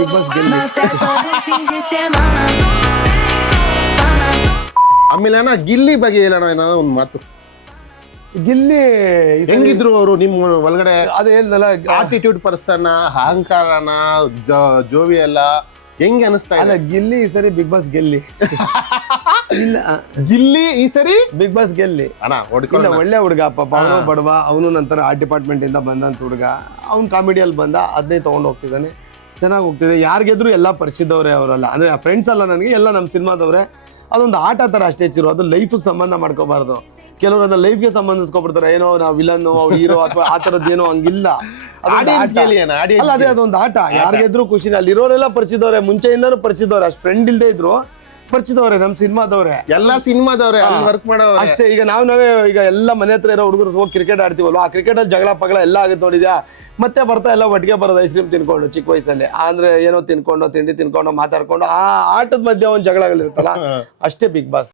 Big boss ಗೆಲ್ಲಿ. ಆಮೇಲೆ ಅಣ್ಣ ಗಿಲ್ಲಿ ಬಗ್ಗೆ ಹೇಳೋಣ ಏನಾದ್ರು ಒಂದು ಮಾತು. ಗಿಲ್ಲಿ ಹೆಂಗಿದ್ರು ಅವರು ನಿಮ್ಮ ಒಳಗಡೆ ಅದು ಹೇಳ್ದಲ್ಲ, ಆಟಿಟ್ಯೂಡ್ ಪರ್ಸನ್, ಅಹಂಕಾರನ, ಜೋವಿ ಎಲ್ಲ ಹೆಂಗೆ ಅನಿಸ್ತಾ ಅಲ್ಲ ಇದೆ? ಗಿಲ್ಲಿ ಈ ಸರಿ ಬಿಗ್ ಬಾಸ್ ಗೆಲ್ಲಿ. ಇಲ್ಲ ಗಿಲ್ಲಿ ಈ ಸರಿ ಬಿಗ್ ಬಾಸ್ ಗೆಲ್ಲಿ. ಅಣ್ಣ ಇಲ್ಲ ಹೊಡ್ಕೊಳ್ಳ. ಒಳ್ಳೆ ಹುಡುಗ ಪಾಪ, ಅವನು ಬಡವ, ಅವನು ನಂತರ ಆರ್ಟ್ ಡಿಪಾರ್ಟ್ಮೆಂಟ್ ಇಂದ ಬಂದಂತ ಹುಡುಗ. ಅವ್ನು ಕಾಮಿಡಿಯಲ್ಲಿ ಬಂದ, ಅದನ್ನೇ ತಗೊಂಡು ಹೋಗ್ತಿದ್ದಾನೆ, ಚೆನ್ನಾಗಿ ಹೋಗ್ತಿದೆ. ಯಾರಿಗೆದ್ರು ಎಲ್ಲ ಪರಿಚಯದವ್ರೆ ಅವರೆಲ್ಲ, ಅಂದ್ರೆ ಫ್ರೆಂಡ್ಸ್ ಅಲ್ಲ ನನಗೆ, ಎಲ್ಲ ನಮ್ಮ ಸಿನಿಮಾದವ್ರೆ. ಅದೊಂದು ಆಟ ತರ ಅಷ್ಟೇ ಚಿರು, ಅದು ಲೈಫಿಗೆ ಸಂಬಂಧ ಮಾಡ್ಕೋಬಾರ್ದು. ಕೆಲವರು ಅದನ್ನ ಲೈಫ್ಗೆ ಸಂಬಂಧಿಸ್ಕೊಬಿಡ್ತಾರೆ, ಏನೋ ನಾವು ವಿಲನ್ನು ಅವ್ರು ಹೀರೋ ಅಥವಾ ಆ ಥರದ್ದೇನೋ ಹಂಗಿಲ್ಲ. ಅಲ್ಲ ಅದೇ ಅದೊಂದು ಆಟ, ಯಾರಿಗೆದ್ರು ಖುಷಿ. ಅಲ್ಲಿ ಇರೋರೆಲ್ಲ ಪರಿಚಯದವ್ರೆ, ಮುಂಚೆಯಿಂದನೂ ಪರಿಚಯದವ್ರೆ, ಅಷ್ಟು ಫ್ರೆಂಡ್ ಇಲ್ದೇ ಇದ್ರು ಪರಿಚಯದವ್ರೆ, ನಮ್ಮ ಸಿನಿಮಾದವ್ರೆ, ಎಲ್ಲ ಸಿನಿಮಾದವ್ರೆ ವರ್ಕ್ ಮಾಡೋರು ಅಷ್ಟೇ. ಈಗ ನಾವೇ ಈಗ ಎಲ್ಲ ಮನೆ ಹತ್ರ ಇರೋ ಹುಡುಗರು ಹೋಗಿ ಕ್ರಿಕೆಟ್ ಆಡ್ತೀವಲ್ವ, ಆ ಕ್ರಿಕೆಟ್ ಅಲ್ಲಿ ಜಗಳ ಪಗಳ ಎಲ್ಲ ಆಗುತ್ತೆ ನೋಡಿದ್ಯಾ. ಮತ್ತೆ ಬರ್ತಾ ಎಲ್ಲ ಒಟ್ಟಿಗೆ ಬರೋದು, ಐಸ್ ಕ್ರೀಮ್ ತಿನ್ಕೊಂಡು ಚಿಕ್ಕ ವಯಸ್ಸಲ್ಲಿ, ಅಂದ್ರೆ ಏನೋ ತಿನ್ಕೊಂಡು ತಿಂಡಿ ತಿನ್ಕೊಂಡು ಮಾತಾಡ್ಕೊಂಡು ಆ ಆಟದ ಮಧ್ಯೆ ಒಂದು ಜಗಳಗಳಿರುತ್ತಲ್ಲ, ಅಷ್ಟೇ ಬಿಗ್ ಬಾಸ್.